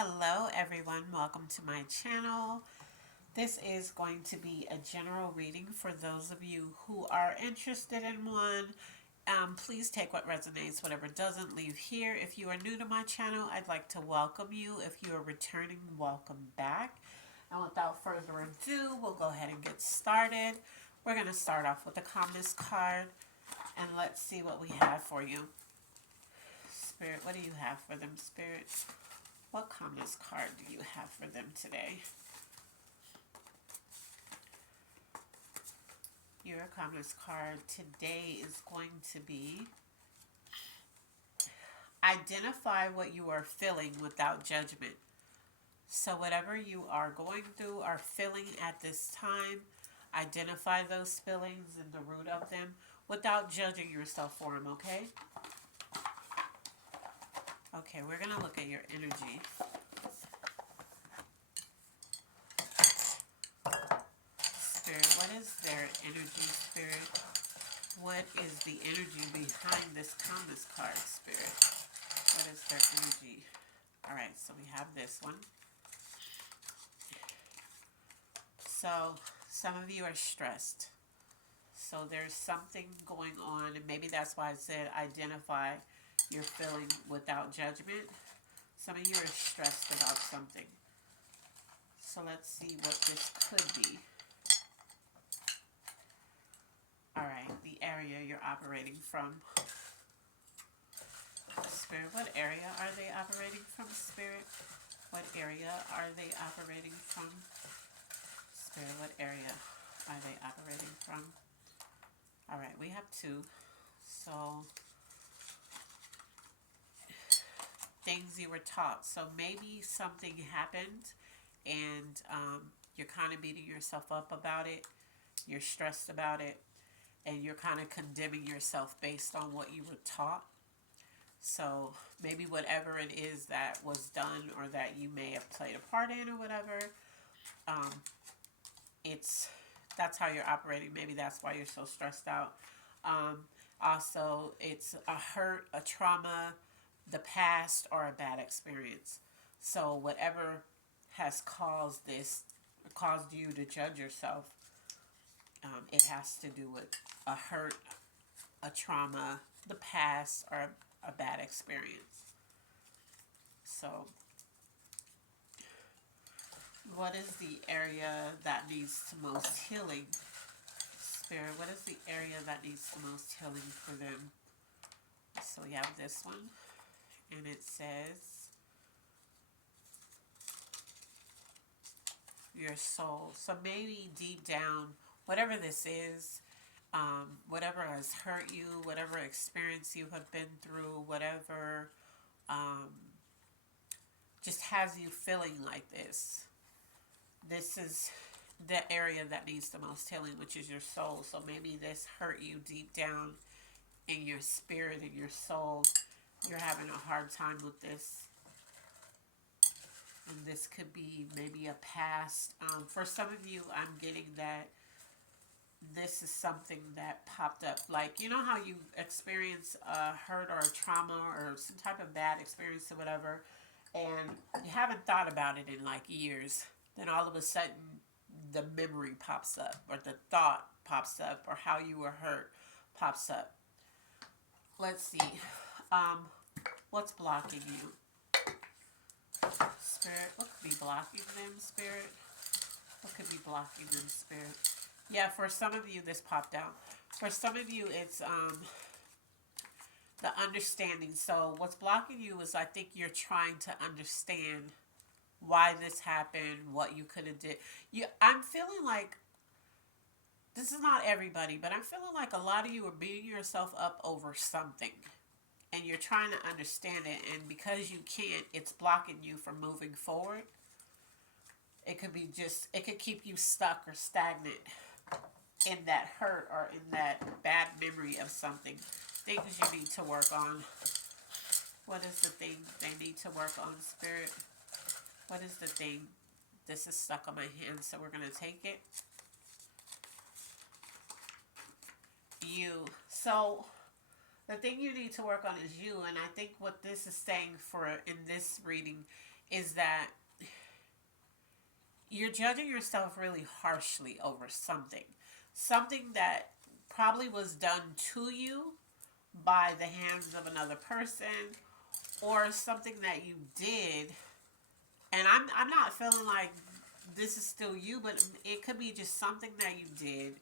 Hello everyone, welcome to my channel. This is going to be a general reading for those of you who are interested in one. Please take what resonates, whatever doesn't, leave here. If you are new to my channel, I'd like to welcome you. If you are returning, welcome back. And without further ado, we'll go ahead and get started. We're going to start off with the calmness card, and let's see what we have for you. Spirit, what do you have for them, Spirit? What calmness card do you have for them today? Your calmness card today is going to be identify what you are feeling without judgment. So whatever you are going through or feeling at this time, identify those feelings and the root of them without judging yourself for them, okay? Okay, we're going to look at your energy. Spirit, what is their energy, Spirit? What is the energy behind this calmness card, Spirit? What is their energy? Alright, so we have this one. So, some of you are stressed. So there's something going on, and maybe that's why I said identify your feeling without judgment. Some of you are stressed about something. So let's see what this could be. Alright, the area you're operating from. Spirit, what area are they operating from, Spirit? What area are they operating from? Spirit, what area are they operating from? Alright, we have two. So, things you were taught. So maybe something happened and you're kind of beating yourself up about it. You're stressed about it. And you're kind of condemning yourself based on what you were taught. So maybe whatever it is that was done or that you may have played a part in or whatever, that's how you're operating. Maybe that's why you're so stressed out. Also, it's a hurt, a trauma, the past, or a bad experience. So whatever has caused this, caused you to judge yourself, it has to do with a hurt, a trauma, the past, or a bad experience. So, what is the area that needs the most healing? Spirit, what is the area that needs the most healing for them? So we have this one, and it says your soul. So maybe deep down, whatever this is, whatever has hurt you, whatever experience you have been through, whatever just has you feeling like this. This is the area that needs the most healing, which is your soul. So maybe this hurt you deep down in your spirit, in your soul. You're having a hard time with this. And this could be maybe a past. For some of you, I'm getting that this is something that popped up. Like, you know how you experience a hurt or a trauma or some type of bad experience or whatever, and you haven't thought about it in like years. Then all of a sudden, the memory pops up, or the thought pops up, or how you were hurt pops up. Let's see. What's blocking you? Spirit, what could be blocking them, Spirit? What could be blocking them, Spirit? Yeah, for some of you, this popped out. For some of you, it's the understanding. So what's blocking you is I think you're trying to understand why this happened, what you could have did. I'm feeling like, this is not everybody, but I'm feeling like a lot of you are beating yourself up over something. And you're trying to understand it. And because you can't, it's blocking you from moving forward. It could be just, it could keep you stuck or stagnant in that hurt or in that bad memory of something. Things you need to work on. What is the thing they need to work on, Spirit? What is the thing? This is stuck on my hand, so we're going to take it. You. So, the thing you need to work on is you. And I think what this is saying for in this reading is that you're judging yourself really harshly over something. Something that probably was done to you by the hands of another person, or something that you did. And I'm not feeling like this is still you, but it could be just something that you did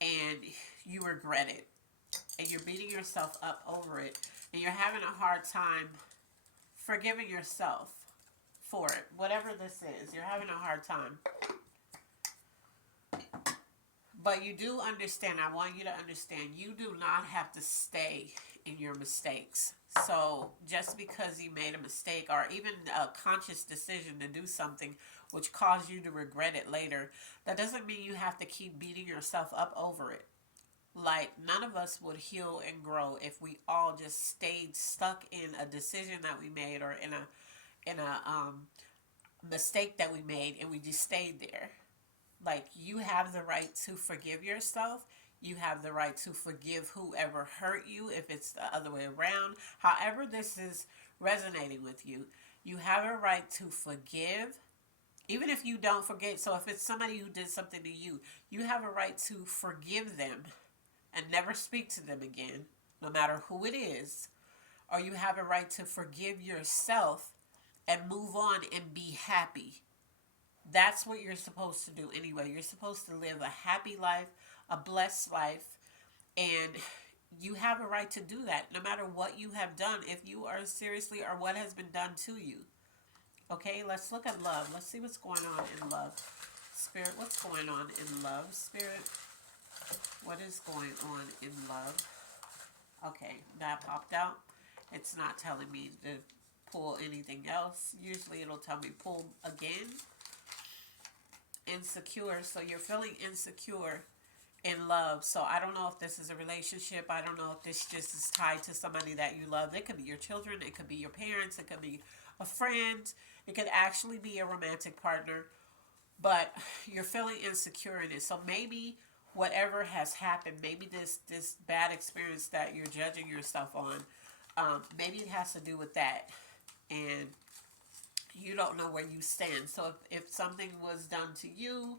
and you regret it. And you're beating yourself up over it. And you're having a hard time forgiving yourself for it. Whatever this is, you're having a hard time. But you do understand, I want you to understand, you do not have to stay in your mistakes. So just because you made a mistake or even a conscious decision to do something which caused you to regret it later, that doesn't mean you have to keep beating yourself up over it. Like, none of us would heal and grow if we all just stayed stuck in a decision that we made, or in a mistake that we made, and we just stayed there. Like, you have the right to forgive yourself. You have the right to forgive whoever hurt you, if it's the other way around. However this is resonating with you, you have a right to forgive, even if you don't forget. So if it's somebody who did something to you, you have a right to forgive them and never speak to them again, no matter who it is. Or you have a right to forgive yourself and move on and be happy. That's what you're supposed to do anyway. You're supposed to live a happy life, a blessed life, and you have a right to do that no matter what you have done, if you are seriously, or what has been done to you. Okay, let's look at love. Let's see what's going on in love. Spirit, what's going on in love? Spirit, what is going on in love? Okay, that popped out. It's not telling me to pull anything else. Usually it'll tell me pull again. Insecure. So you're feeling insecure in love. So I don't know if this is a relationship. I don't know if this just is tied to somebody that you love. It could be your children. It could be your parents. It could be a friend. It could actually be a romantic partner. But you're feeling insecure in it. So maybe whatever has happened, maybe this bad experience that you're judging yourself on, maybe it has to do with that. And you don't know where you stand. So if something was done to you,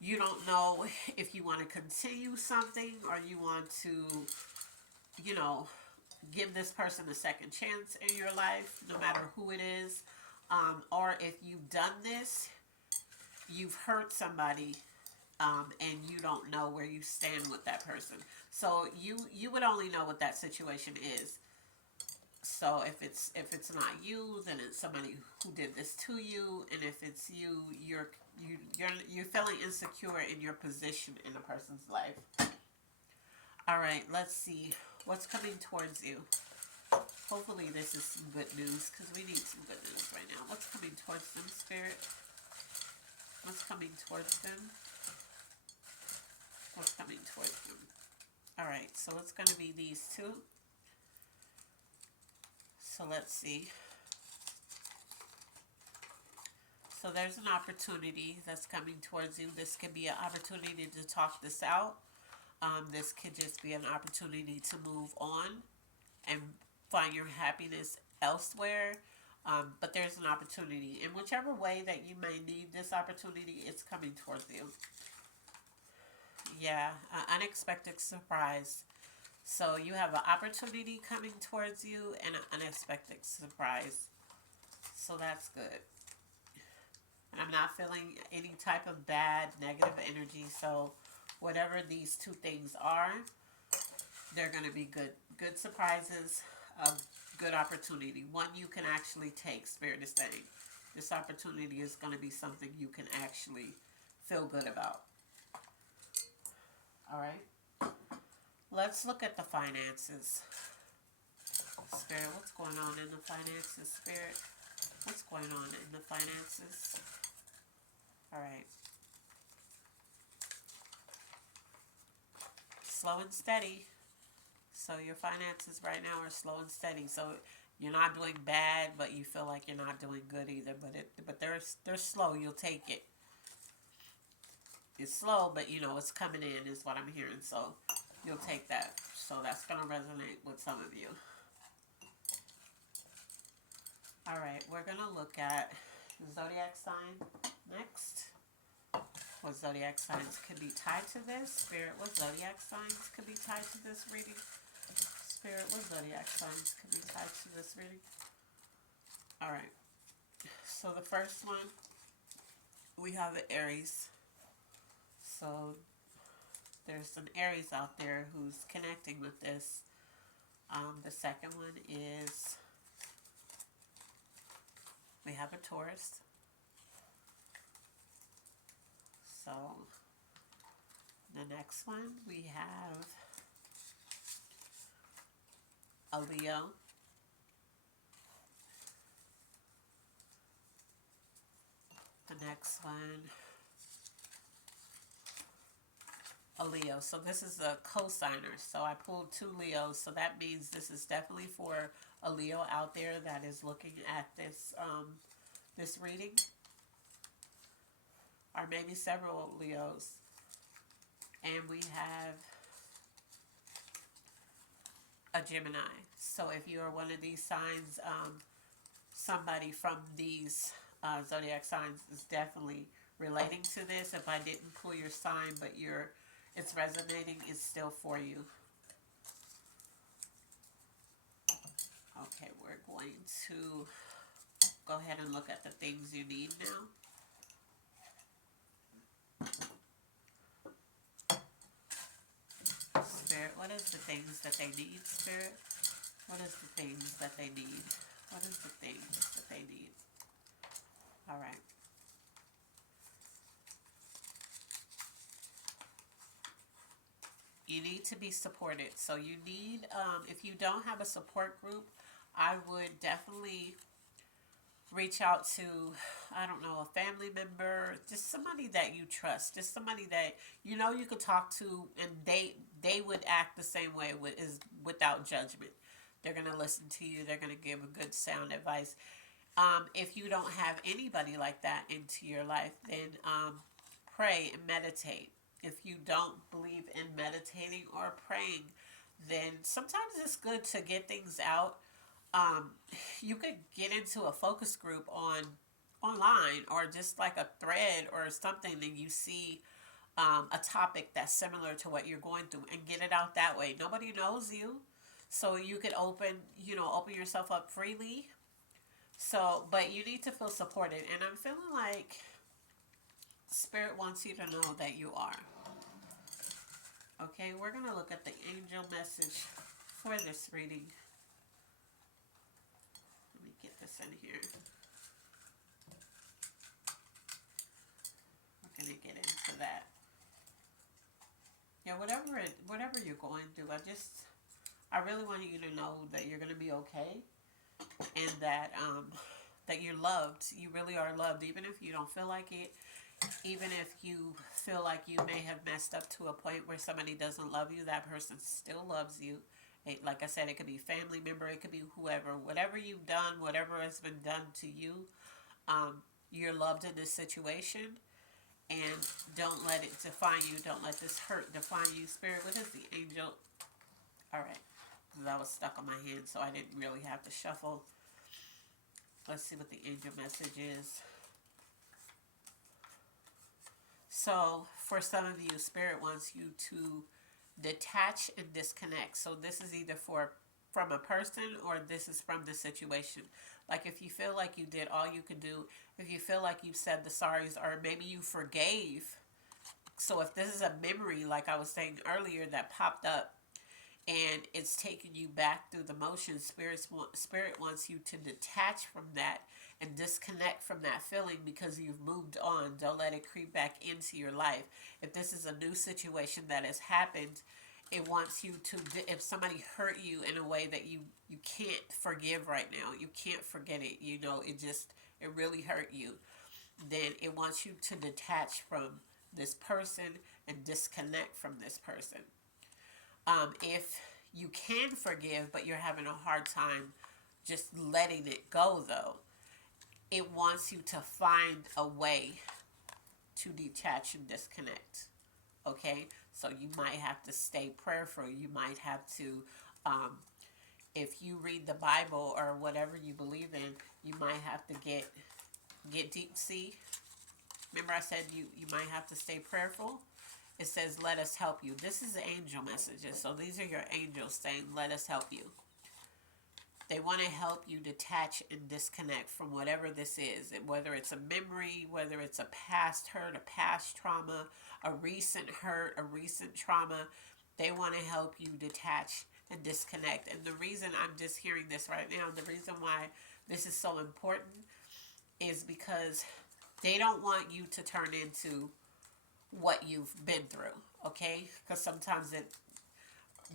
you don't know if you want to continue something, or you want to, you know, give this person a second chance in your life, no matter who it is. Or if you've done this, you've hurt somebody, and you don't know where you stand with that person. So you would only know what that situation is. So if it's not you, then it's somebody who did this to you, and if it's you, you're feeling insecure in your position in a person's life. All right, let's see what's coming towards you. Hopefully this is some good news, because we need some good news right now. What's coming towards them, Spirit? What's coming towards them? What's coming towards them? All right, so it's going to be these two. So let's see. So there's an opportunity that's coming towards you. This could be an opportunity to talk this out. This could just be an opportunity to move on and find your happiness elsewhere. But there's an opportunity. In whichever way that you may need this opportunity, it's coming towards you. Yeah, unexpected surprise. So you have an opportunity coming towards you and an unexpected surprise. So that's good. And I'm not feeling any type of bad, negative energy. So whatever these two things are, they're going to be good surprises, a good opportunity. One you can actually take, Spirit is saying. This opportunity is going to be something you can actually feel good about. All right. Let's look at the finances. Spirit, what's going on in the finances, Spirit? What's going on in the finances? All right. Slow and steady. So your finances right now are slow and steady. So you're not doing bad, but you feel like you're not doing good either. But they're slow. You'll take it. It's slow, but you know it's coming in is what I'm hearing. So you'll take that. So that's going to resonate with some of you. All right, we're going to look at zodiac sign next. What zodiac signs could be tied to this? Spirit, what zodiac signs could be tied to this reading? Spirit, what zodiac signs could be tied to this reading? All right. So the first one, we have the Aries. So there's an Aries out there who's connecting with this. The second one is we have a Taurus. So the next one we have a Leo. The next one, a Leo. So this is a cosigner. So I pulled two Leos. So that means this is definitely for a Leo out there that is looking at this this reading, or maybe several Leos. And we have a Gemini. So if you are one of these signs, somebody from these zodiac signs is definitely relating to this. If I didn't pull your sign, but it's resonating, it's still for you. Okay, we're going to go ahead and look at the things you need now. Spirit, what is the things that they need, Spirit? What is the things that they need? What is the things that they need? All right. You need to be supported. So you need, if you don't have a support group, I would definitely reach out to, I don't know, a family member, just somebody that you trust, just somebody that you know you could talk to, and they would act the same way without judgment. They're gonna listen to you. They're gonna give a good sound advice. If you don't have anybody like that into your life, then pray and meditate. If you don't believe in meditating or praying, then sometimes it's good to get things out. You could get into a focus group online, or just like a thread or something, and you see a topic that's similar to what you're going through, and get it out that way. Nobody knows you, so you could open yourself up freely. So, but you need to feel supported, and I'm feeling like Spirit wants you to know that you are. Okay, we're going to look at the angel message for this reading. Let me get this in here. We're going to get into that. Yeah, whatever you're going through, I really want you to know that you're going to be okay, and that that you're loved. You really are loved, even if you don't feel like it. Even if you feel like you may have messed up to a point where somebody doesn't love you, that person still loves you. Like I said, it could be a family member, it could be whoever. Whatever you've done, whatever has been done to you, you're loved in this situation. And don't let it define you. Don't let this hurt define you. Spirit, what is the angel? All right. Because I was stuck on my hand, so I didn't really have to shuffle. Let's see what the angel message is. So, for some of you, Spirit wants you to detach and disconnect. So, this is either from a person, or this is from the situation. Like, if you feel like you did all you could do, if you feel like you said the sorries, or maybe you forgave. So, if this is a memory, like I was saying earlier, that popped up, and it's taking you back through the motions, Spirit wants you to detach from that and disconnect from that feeling, because you've moved on. Don't let it creep back into your life. If this is a new situation that has happened, it wants you to, if somebody hurt you in a way that you can't forgive right now, you can't forget it, it really hurt you, then it wants you to detach from this person and disconnect from this person. If you can forgive, but you're having a hard time just letting it go, though, it wants you to find a way to detach and disconnect. Okay? So you might have to stay prayerful. You might have to If you read the Bible or whatever you believe in, you might have to get deep. See, remember I said you might have to stay prayerful. It says, let us help you. This is angel messages. So these are your angels saying, let us help you. They want to help you detach and disconnect from whatever this is, whether it's a memory, whether it's a past hurt, a past trauma, a recent hurt, a recent trauma. They want to help you detach and disconnect. And the reason I'm just hearing this right now, the reason why this is so important is because they don't want you to turn into what you've been through, okay? Because sometimes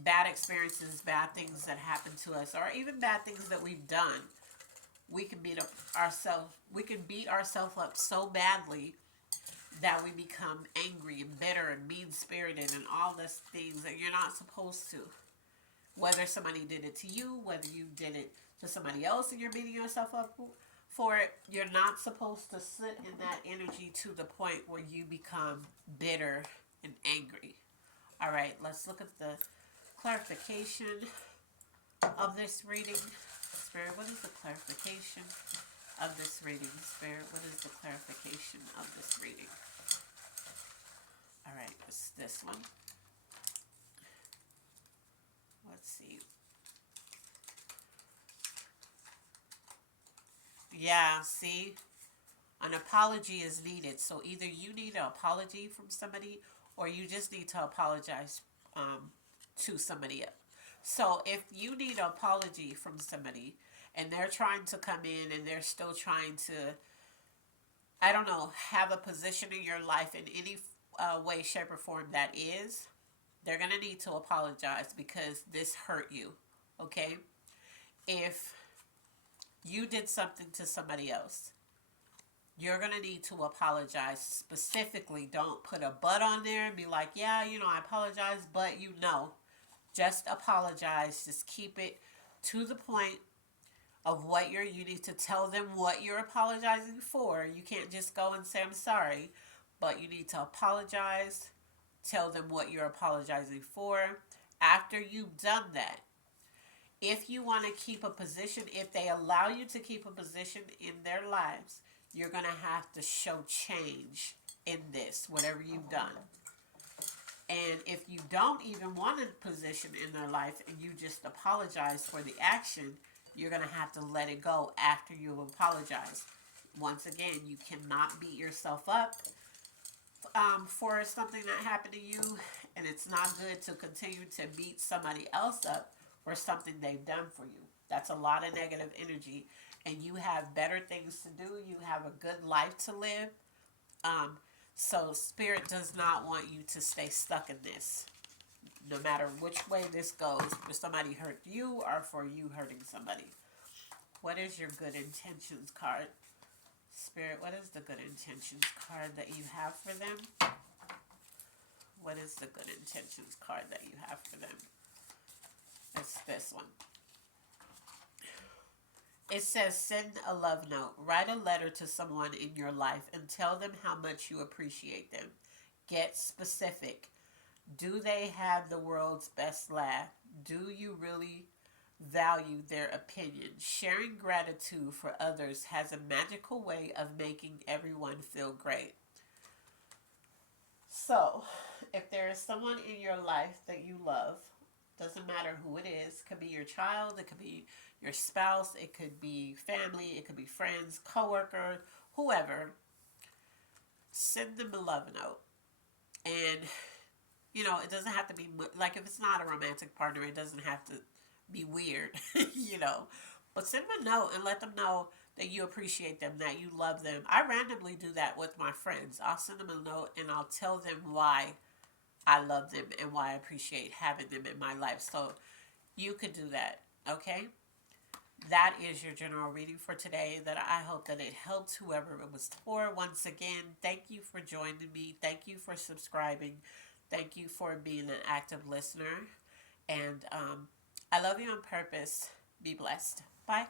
bad experiences, bad things that happen to us, or even bad things that we've done, we can beat ourselves up so badly that we become angry and bitter and mean spirited and all these things that you're not supposed to. Whether somebody did it to you, whether you did it to somebody else and you're beating yourself up for it, you're not supposed to sit in that energy to the point where you become bitter and angry. All right, let's look at the clarification of this reading. Spirit, what is the clarification of this reading? Spirit, what is the clarification of this reading? All right, it's this one. Let's see. Yeah, see? An apology is needed. So either you need an apology from somebody or you just need to apologize to somebody else. So if you need an apology from somebody and they're trying to come in and they're still trying to, I don't know, have a position in your life in any way, shape, or form that is, they're going to need to apologize because this hurt you, okay? If you did something to somebody else, you're going to need to apologize specifically. Don't put a but on there and be like, yeah, I apologize, but just apologize. Just keep it to the point of you need to tell them what you're apologizing for. You can't just go and say, I'm sorry, but you need to apologize. Tell them what you're apologizing for. After you've done that, if you want to keep a position, if they allow you to keep a position in their lives, you're going to have to show change in this, whatever you've done. And if you don't even want a position in their life and you just apologize for the action, you're going to have to let it go after you've apologized. Once again, you cannot beat yourself up for something that happened to you, and it's not good to continue to beat somebody else up for something they've done for you. That's a lot of negative energy, and you have better things to do. You have a good life to live. So Spirit does not want you to stay stuck in this. No matter which way this goes, for somebody hurt you or for you hurting somebody. What is your good intentions card? Spirit, what is the good intentions card that you have for them? What is the good intentions card that you have for them? It's this one. It says, send a love note. Write a letter to someone in your life and tell them how much you appreciate them. Get specific. Do they have the world's best laugh? Do you really value their opinion? Sharing gratitude for others has a magical way of making everyone feel great. So, if there is someone in your life that you love, doesn't matter who it is, it could be your child, it could be your spouse, it could be family, it could be friends, coworker, whoever, send them a love note. And, it doesn't have to be, like if it's not a romantic partner, it doesn't have to be weird, But send them a note and let them know that you appreciate them, that you love them. I randomly do that with my friends. I'll send them a note and I'll tell them why I love them and why I appreciate having them in my life. So you could do that, okay? That is your general reading for today. That I hope that it helped whoever it was for. Once again, thank you for joining me. Thank you for subscribing. Thank you for being an active listener. And I love you on purpose. Be blessed. Bye.